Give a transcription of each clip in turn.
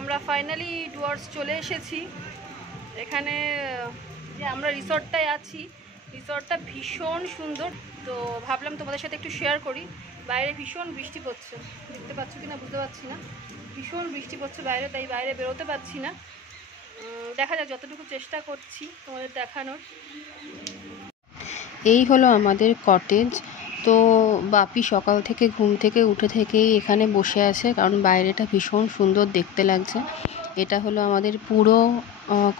আমরা ফাইনালি ডুয়ার্স চলে এসেছি। এখানে যে আমরা রিসর্টটায় আছি, রিসর্টটা ভীষণ সুন্দর। তো ভাবলাম তোমাদের সাথে একটু শেয়ার করি। বাইরে ভীষণ বৃষ্টি পড়ছে, দেখতে পাচ্ছ কিনা বুঝতে পারছি না, ভীষণ বৃষ্টি পড়ছে বাইরে, তাই বাইরে বেরোতে পারছি না। দেখা যাক, যতটুকু চেষ্টা করছি তোমাদের দেখানোর। এই হলো আমাদের কটেজ। তো বাপি সকাল থেকে ঘুম থেকে উঠে থেকেই এখানে বসে আছে, কারণ বাইরেটা ভীষণ সুন্দর দেখতে লাগছে। এটা হলো আমাদের পুরো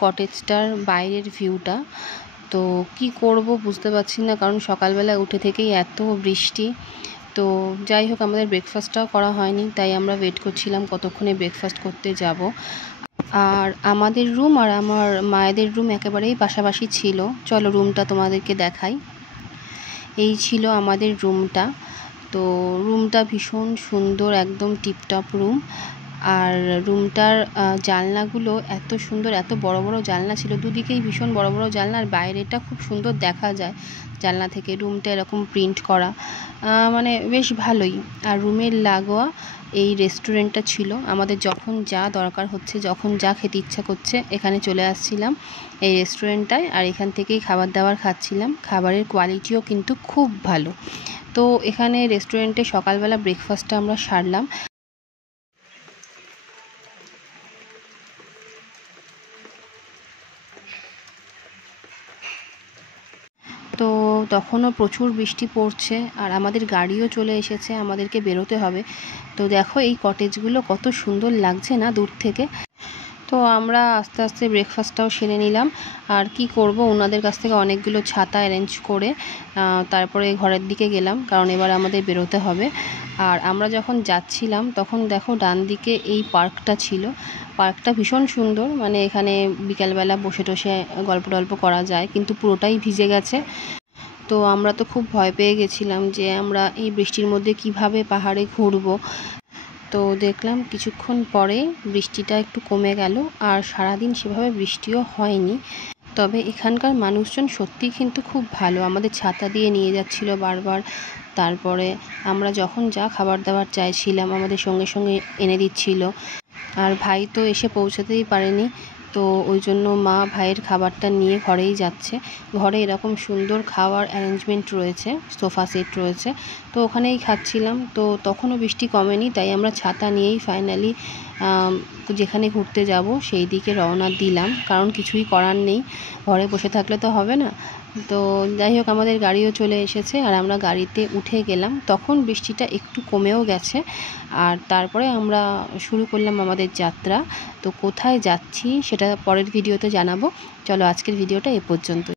কটেজটার বাইরের ভিউটা। তো কি করব বুঝতে পারছি না, কারণ সকালবেলা উঠে থেকেই এত বৃষ্টি। তো যাই হোক, আমাদের ব্রেকফাস্টটাও করা হয়নি, তাই আমরা ওয়েট করছিলাম কতক্ষণে ব্রেকফাস্ট করতে যাব। আর আমাদের রুম আর আমার মায়েদের রুম একেবারেই পাশাপাশি ছিল। চলো রুমটা তোমাদেরকে দেখাই। এই ছিল আমাদের রুমটা। তো রুমটা ভীষণ সুন্দর, একদম টিপটপ রুম। আর রুমটার জানলাগুলো এত সুন্দর, এত বড় বড় জানলা ছিল, দুদিকেই ভীষণ বড় বড় জানলা। আর বাইরেটা খুব সুন্দর দেখা যায় জানলা থেকে। রুমটা এরকম প্রিন্ট করা, মানে বেশ ভালোই। আর রুমের লাগোয়া এই রেস্টুরেন্টটা ছিল। আমাদের যখন যা দরকার হচ্ছে, যখন যা খেতে ইচ্ছা করছে, এখানে চলে আসছিলাম এই রেস্টুরেন্টটায়, আর এখান থেকেই খাবার দাবার খাচ্ছিলাম। খাবারের কোয়ালিটিও কিন্তু খুব ভালো। তো এখানে রেস্টুরেন্টে সকালবেলা ব্রেকফাস্টটা আমরা সারলাম। তো তখনও প্রচুর বৃষ্টি পড়ছে, আর আমাদের গাড়িও চলে এসেছে, আমাদেরকে বেরোতে হবে। তো দেখো এই কটেজগুলো কত সুন্দর লাগছে না দূর থেকে। তো আমরা আস্তে আস্তে ব্রেকফাস্টটাও সেরে নিলাম। আর কি করব, ওনাদের কাছ থেকে অনেকগুলো ছাতা অ্যারেঞ্জ করে তারপরে ঘরের দিকে গেলাম, কারণ এবার আমাদের বেরোতে হবে। আর আমরা যখন যাচ্ছিলাম তখন দেখো ডান দিকে এই পার্কটা ছিল। পার্কটা ভীষণ সুন্দর, মানে এখানে বিকালবেলা বসে টসে গল্প টল্প করা যায়, কিন্তু পুরোটাই ভিজে গেছে। তো আমরা তো খুব ভয় পেয়ে গেছিলাম যে আমরা এই বৃষ্টির মধ্যে কিভাবে পাহাড়ে ঘুরবো। তো দেখলাম কিছুক্ষণ পরে বৃষ্টিটা একটু কমে গেল, আর সারাদিন সেভাবে বৃষ্টিও হয়নি। তবে এখানকার মানুষজন সত্যিই কিন্তু খুব ভালো, আমাদের ছাতা দিয়ে নিয়ে যাচ্ছিল বারবার। তারপরে আমরা যখন যা খাবার দাবার চাইছিলাম আমাদের সঙ্গে সঙ্গে এনে দিচ্ছিল। আর ভাই তো এসে পৌঁছাতেই পারেনি, তো ওই জন্য মা ভাইয়ের খাবারটা নিয়ে ঘরেই যাচ্ছে। ঘরে এরকম সুন্দর খাওয়ার অ্যারেঞ্জমেন্ট রয়েছে, সোফা সেট রয়েছে, তো ওখানেই খাচ্ছিলাম। তো তখনও বৃষ্টি কমেনি, তাই আমরা ছাতা নিয়েই ফাইনালি যেখানে ঘুরতে যাব সেই দিকে রওনা দিলাম, কারণ কিছুই করার নেই, ঘরে বসে থাকলে তো হবে না। তো যাই হোক, আমাদের গাড়িও চলে এসেছে, আর আমরা গাড়িতে উঠে গেলাম। তখন বৃষ্টিটা একটু কমেও গেছে, আর তারপরে আমরা শুরু করলাম আমাদের যাত্রা। তো কোথায় যাচ্ছি সেটা পরের ভিডিওতে জানাবো। চলো আজকের ভিডিওটা এ পর্যন্ত।